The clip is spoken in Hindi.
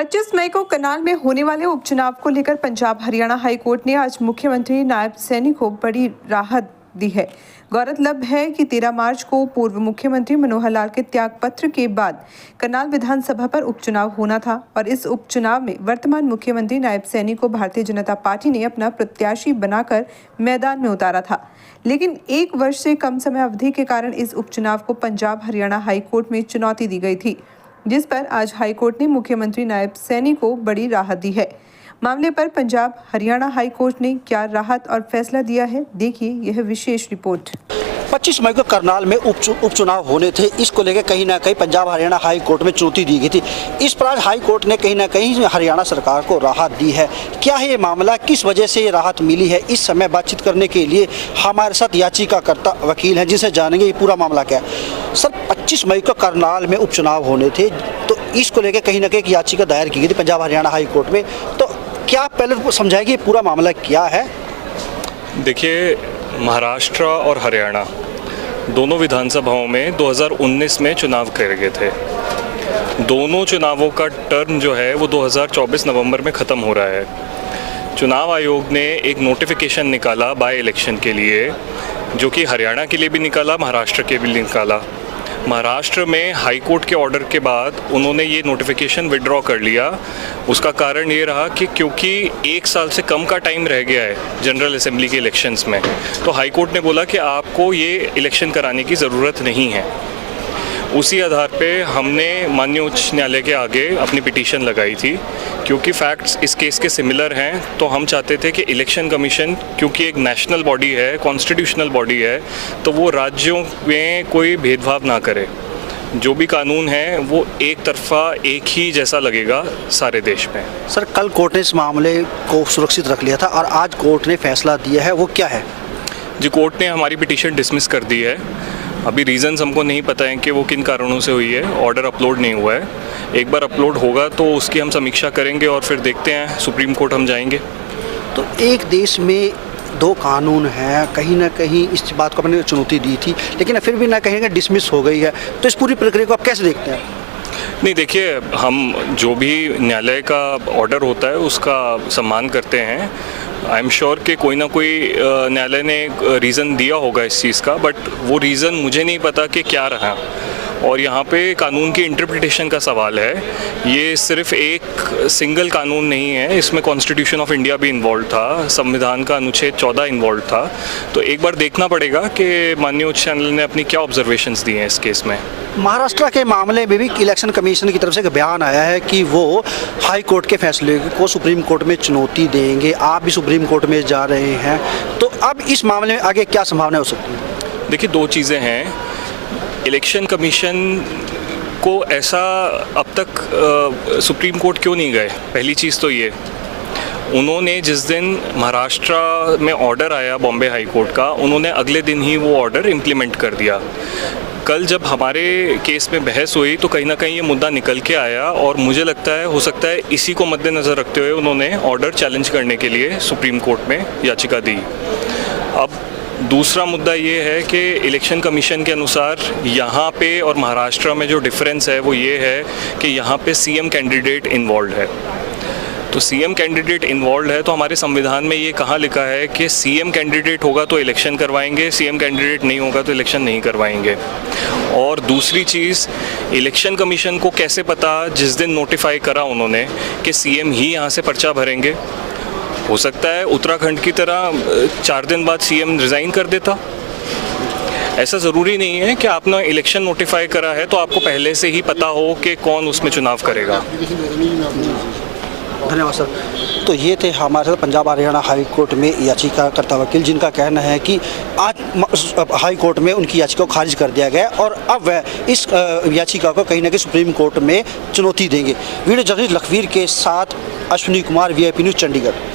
25 मई को करनाल में होने वाले उपचुनाव को लेकर पंजाब हरियाणा हाई कोर्ट ने आज मुख्यमंत्री नायब सैनी को बड़ी राहत दी है। गौरतलब है कि 13 मार्च को पूर्व मुख्यमंत्री मनोहर लाल के त्यागपत्र के बाद करनाल विधानसभा पर उपचुनाव होना था और इस उपचुनाव में वर्तमान मुख्यमंत्री नायब सैनी को भारतीय जनता पार्टी ने अपना प्रत्याशी बनाकर मैदान में उतारा था। लेकिन 1 वर्ष से कम समय अवधि के कारण इस उपचुनाव को पंजाब हरियाणा हाई कोर्ट में चुनौती दी गई थी, जिस पर आज हाई कोर्ट ने मुख्यमंत्री नायब सैनी को बड़ी राहत दी है। मामले पर पंजाब हरियाणा हाई कोर्ट ने क्या राहत और फैसला दिया है, देखिए यह विशेष रिपोर्ट। 25 मई को करनाल में उपचुनाव होने थे। इसको लेकर कहीं ना कहीं पंजाब हरियाणा हाई कोर्ट में चुनौती दी गई थी। इस पर आज हाई कोर्ट ने कहीं ना कहीं हरियाणा सरकार को राहत दी है। क्या है ये मामला, किस वजह से ये राहत मिली है, इस समय बातचीत करने के लिए हमारे साथ याचिकाकर्ता वकील हैं, जिनसे जानेंगे ये पूरा मामला क्या है। सर, 25 मई को करनाल में उपचुनाव होने थे, तो इसको लेकर कहीं ना कहीं याचिका दायर की गई थी पंजाब हरियाणा हाई कोर्ट में। तो क्या आप पहले समझाएंगे पूरा मामला क्या है? देखिए, महाराष्ट्र और हरियाणा दोनों विधानसभाओं में 2019 में चुनाव करे गए थे। दोनों चुनावों का टर्म जो है वो 2024 नवंबर में ख़त्म हो रहा है। चुनाव आयोग ने एक नोटिफिकेशन निकाला बाय इलेक्शन के लिए, जो कि हरियाणा के लिए भी निकाला, महाराष्ट्र के भी निकाला। महाराष्ट्र में हाई कोर्ट के ऑर्डर के बाद उन्होंने ये नोटिफिकेशन विड्रॉ कर लिया। उसका कारण ये रहा कि क्योंकि 1 साल से कम का टाइम रह गया है जनरल असेंबली के इलेक्शंस में, तो हाई कोर्ट ने बोला कि आपको ये इलेक्शन कराने की ज़रूरत नहीं है। उसी आधार पे हमने माननीय उच्च न्यायालय के आगे अपनी पिटीशन लगाई थी, क्योंकि फैक्ट्स इस केस के सिमिलर हैं। तो हम चाहते थे कि इलेक्शन कमीशन, क्योंकि एक नेशनल बॉडी है, कॉन्स्टिट्यूशनल बॉडी है, तो वो राज्यों में कोई भेदभाव ना करे। जो भी कानून है वो एक तरफा एक ही जैसा लगेगा सारे देश में। सर, कल कोर्ट ने इस मामले को सुरक्षित रख लिया था और आज कोर्ट ने फैसला दिया है, वो क्या है? जी, कोर्ट ने हमारी पिटीशन डिसमिस कर दी है। अभी रीज़न्स हमको नहीं पता है कि वो किन कारणों से हुई है। ऑर्डर अपलोड नहीं हुआ है। एक बार अपलोड होगा तो उसकी हम समीक्षा करेंगे और फिर देखते हैं, सुप्रीम कोर्ट हम जाएंगे। तो एक देश में 2 कानून हैं, कहीं ना कहीं इस बात को अपने चुनौती दी थी, लेकिन फिर भी ना कहीं डिसमिस हो गई है। तो इस पूरी प्रक्रिया को आप कैसे देखते हैं? नहीं, देखिए, हम जो भी न्यायालय का ऑर्डर होता है उसका सम्मान करते हैं। आई एम श्योर कि कोई ना कोई न्यायालय ने रीज़न दिया होगा इस चीज़ का, बट वो रीज़न मुझे नहीं पता कि क्या रहा। और यहाँ पे कानून की इंटरप्रिटेशन का सवाल है। ये सिर्फ एक सिंगल कानून नहीं है, इसमें कॉन्स्टिट्यूशन ऑफ इंडिया भी इन्वॉल्व था, संविधान का अनुच्छेद 14 इन्वॉल्व था। तो एक बार देखना पड़ेगा कि माननीय उच्च न्यायालय ने अपनी क्या ऑब्जर्वेशंस दी हैं इस केस में। महाराष्ट्र के मामले में भी इलेक्शन कमीशन की तरफ से एक बयान आया है कि वो हाई कोर्ट के फैसले को सुप्रीम कोर्ट में चुनौती देंगे। आप भी सुप्रीम कोर्ट में जा रहे हैं, तो अब इस मामले में आगे क्या संभावना हो सकती है? देखिए, 2 चीज़ें हैं। इलेक्शन कमीशन को ऐसा अब तक सुप्रीम कोर्ट क्यों नहीं गए? पहली चीज़ तो ये, उन्होंने जिस दिन महाराष्ट्र में ऑर्डर आया बॉम्बे हाई कोर्ट का, उन्होंने अगले दिन ही वो ऑर्डर इम्प्लीमेंट कर दिया। कल जब हमारे केस में बहस हुई तो कहीं ना कहीं ये मुद्दा निकल के आया और मुझे लगता है, हो सकता है इसी को मद्देनज़र रखते हुए उन्होंने ऑर्डर चैलेंज करने के लिए सुप्रीम कोर्ट में याचिका दी। अब दूसरा मुद्दा ये है कि इलेक्शन कमीशन के अनुसार यहाँ पे और महाराष्ट्र में जो डिफरेंस है वो ये है कि यहाँ पे सीएम कैंडिडेट इन्वॉल्व है। तो सीएम कैंडिडेट इन्वॉल्व है तो हमारे संविधान में ये कहाँ लिखा है कि सीएम कैंडिडेट होगा तो इलेक्शन करवाएंगे, सीएम कैंडिडेट नहीं होगा तो इलेक्शन नहीं करवाएंगे। और दूसरी चीज़, इलेक्शन कमीशन को कैसे पता जिस दिन नोटिफाई करा उन्होंने कि सीएम ही यहाँ से पर्चा भरेंगे? हो सकता है उत्तराखंड की तरह 4 दिन बाद सीएम रिज़ाइन कर देता। ऐसा ज़रूरी नहीं है कि आपने इलेक्शन नोटिफाई करा है तो आपको पहले से ही पता हो कि कौन उसमें चुनाव करेगा। धन्यवाद सर। तो ये थे हमारे साथ पंजाब हरियाणा हाई कोर्ट में याचिकाकर्ता वकील, जिनका कहना है कि आज हाई कोर्ट में उनकी याचिका को खारिज कर दिया गया और अब वह इस याचिका को कहीं ना कहीं सुप्रीम कोर्ट में चुनौती देंगे। वीडियो जर्नलिस्ट लखवीर के साथ अश्विनी कुमार, VIP न्यूज़, चंडीगढ़।